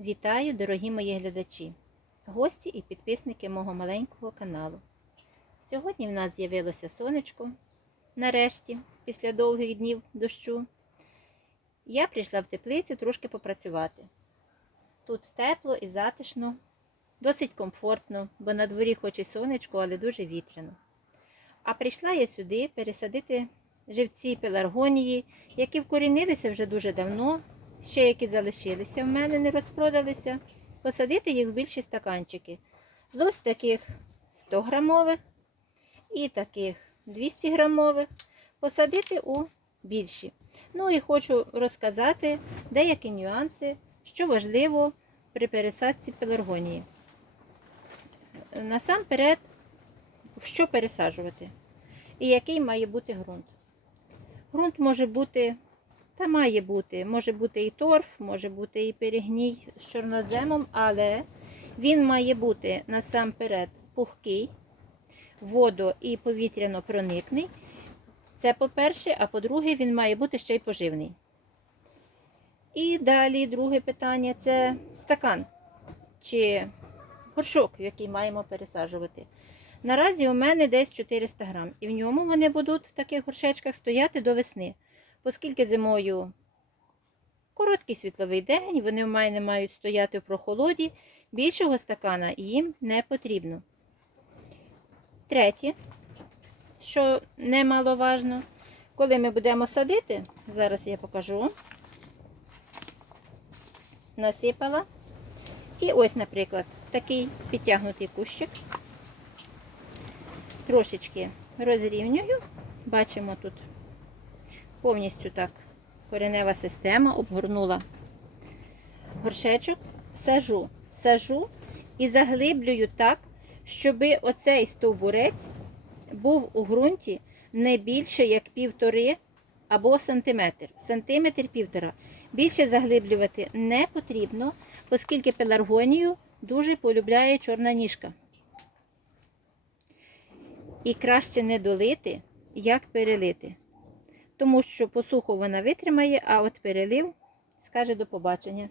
Вітаю, дорогі мої глядачі, гості і підписники мого маленького каналу. Сьогодні в нас з'явилося сонечко, нарешті, після довгих днів дощу. Я прийшла в теплицю трошки попрацювати. Тут тепло і затишно, досить комфортно, бо на дворі хоч і сонечко, але дуже вітряно. А прийшла я сюди пересадити живці пеларгонії, які вкорінилися вже дуже давно, ще які залишилися в мене, не розпродалися, посадити їх в більші стаканчики. З ось таких 100 грамових і таких 200 грамових посадити у більші. Ну і хочу розказати деякі нюанси, що важливо при пересадці пеларгонії. Насамперед, що пересаджувати і який має бути ґрунт. Ґрунт може бути, та має бути, може бути і торф, може бути і перегній з чорноземом, але він має бути насамперед пухкий, водо- і повітряно проникний. Це по-перше, а по-друге, він має бути ще й поживний. І далі друге питання це стакан чи горшок, який маємо пересаджувати. Наразі у мене десь 400 грам, і в ньому вони будуть в таких горшечках стояти до весни. Оскільки зимою короткий світловий день, вони в мене мають стояти в прохолоді, більшого стакана їм не потрібно. Третє, що немаловажно, коли ми будемо садити, зараз я покажу, насипала. І ось, наприклад, такий підтягнутий кущик трошечки розрівнюю. Бачимо тут повністю так коренева система обгорнула горшечок, сажу, сажу і заглиблюю так, щоб оцей стовбурець був у ґрунті не більше як півтори або сантиметр. Сантиметр півтора. Більше заглиблювати не потрібно, оскільки пеларгонію дуже полюбляє чорна ніжка. І краще не долити, як перелити. Тому що посуху вона витримає, а от перелив скаже до побачення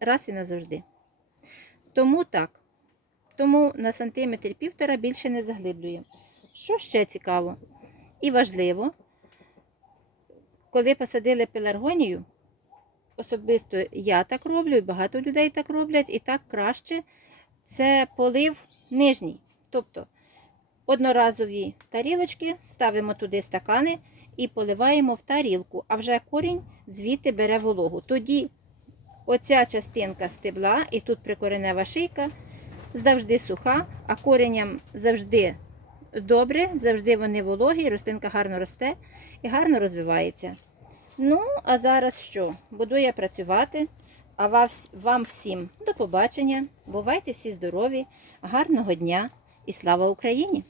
раз і назавжди. Тому так. Тому на сантиметр півтора більше не заглиблюємо. Що ще цікаво і важливо, коли посадили пеларгонію, особисто я так роблю, і багато людей так роблять, і так краще це полив нижній. Тобто одноразові тарілочки, ставимо туди стакани і поливаємо в тарілку, а вже корінь звідти бере вологу. Тоді оця частинка стебла, і тут прикоренева шийка, завжди суха, а кореням завжди добре, завжди вони вологі, рослинка гарно росте і гарно розвивається. Ну, а зараз що? Буду я працювати. А вам всім до побачення. Бувайте всі здорові, гарного дня і слава Україні!